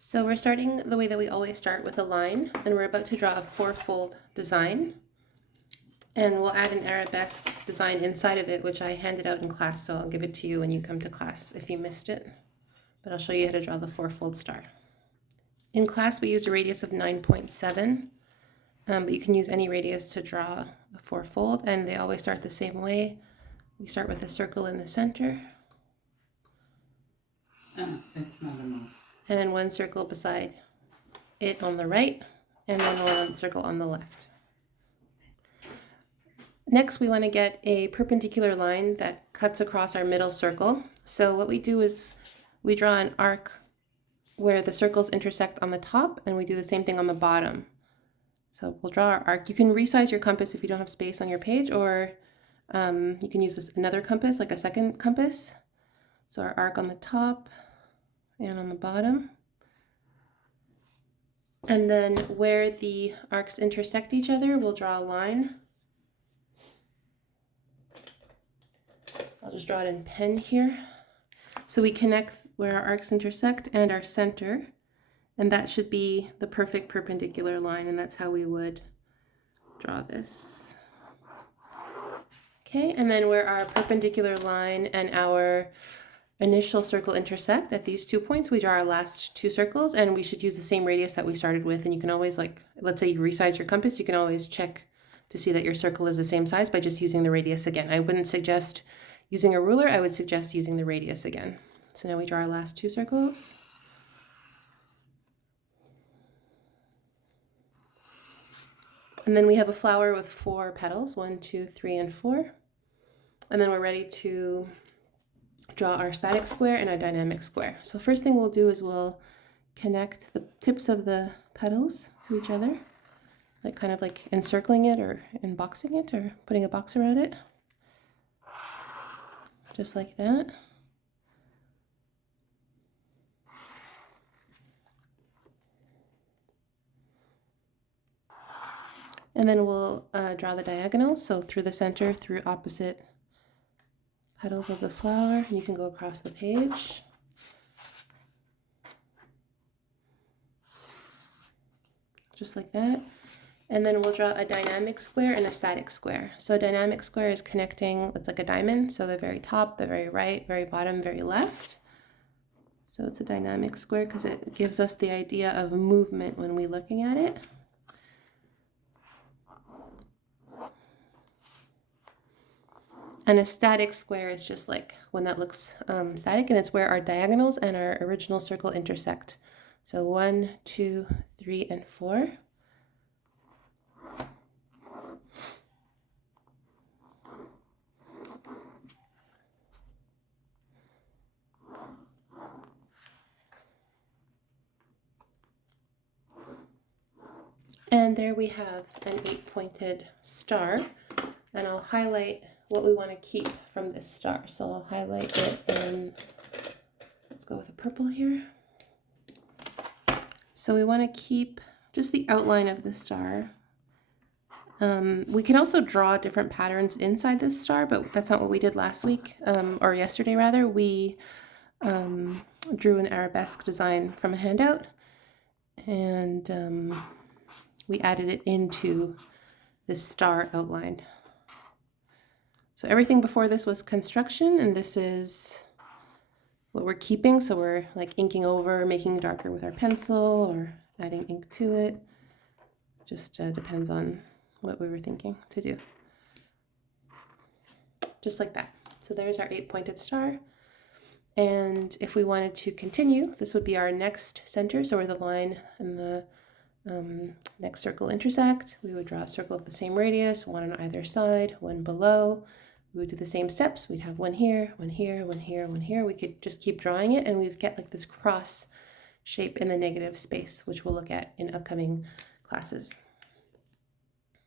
So we're starting the way that we always start, with a line, and we're about to draw a four-fold design. And we'll add an arabesque design inside of it, which I handed out in class, so I'll give it to you when you come to class if you missed it. But I'll show you how to draw the four-fold star. In class, we used a radius of 9.7, but you can use any radius to draw a four-fold, and they always start the same way. We start with a circle in the center. It's not a mouse. And then one circle beside it on the right, and then one circle on the left. Next, we want to get a perpendicular line that cuts across our middle circle. So what we do is we draw an arc where the circles intersect on the top, and we do the same thing on the bottom. So we'll draw our arc. You can resize your compass if you don't have space on your page, or you can use another compass, like a second compass. So our arc on the top and on the bottom. And then where the arcs intersect each other, we'll draw a line. I'll just draw it in pen here. So we connect where our arcs intersect and our center, and that should be the perfect perpendicular line, and that's how we would draw this. Okay, and then where our perpendicular line and our initial circle intersect at these 2 points, we draw our last two circles, and we should use the same radius that we started with. And you can always, like, let's say you resize your compass, you can always check to see that your circle is the same size by just using the radius again. I wouldn't suggest using a ruler, I would suggest using the radius again. So now we draw our last two circles. And then we have a flower with 4 petals, 1, 2, 3, and 4. And then we're ready to draw our static square and our dynamic square. So first thing we'll do is we'll connect the tips of the petals to each other, like kind of like encircling it or emboxing it or putting a box around it. Just like that. And then we'll draw the diagonals, so through the center, through opposite petals of the flower. You can go across the page. Just like that. And then we'll draw a dynamic square and a static square. So a dynamic square is connecting, it's like a diamond, so the very top, the very right, very bottom, very left. So it's a dynamic square because it gives us the idea of movement when we're looking at it. And a static square is just like when that looks static, and it's where our diagonals and our original circle intersect. So 1, 2, 3, and 4. And there we have an 8-pointed star, and I'll highlight what we want to keep from this star. So I'll highlight it in, let's go with a purple here. So we want to keep just the outline of the star. We can also draw different patterns inside this star, but that's not what we did last week, or yesterday rather. We drew an arabesque design from a handout, and we added it into this star outline. So everything before this was construction, and this is what we're keeping. So we're like inking over, making it darker with our pencil, or adding ink to it. Just depends on what we were thinking to do. Just like that. So there's our 8-pointed star. And if we wanted to continue, this would be our next center. So where the line and the next circle intersect, we would draw a circle of the same radius, one on either side, one below. We would do the same steps. We'd have one here, one here, one here, one here. We could just keep drawing it, and we'd get like this cross shape in the negative space, which we'll look at in upcoming classes.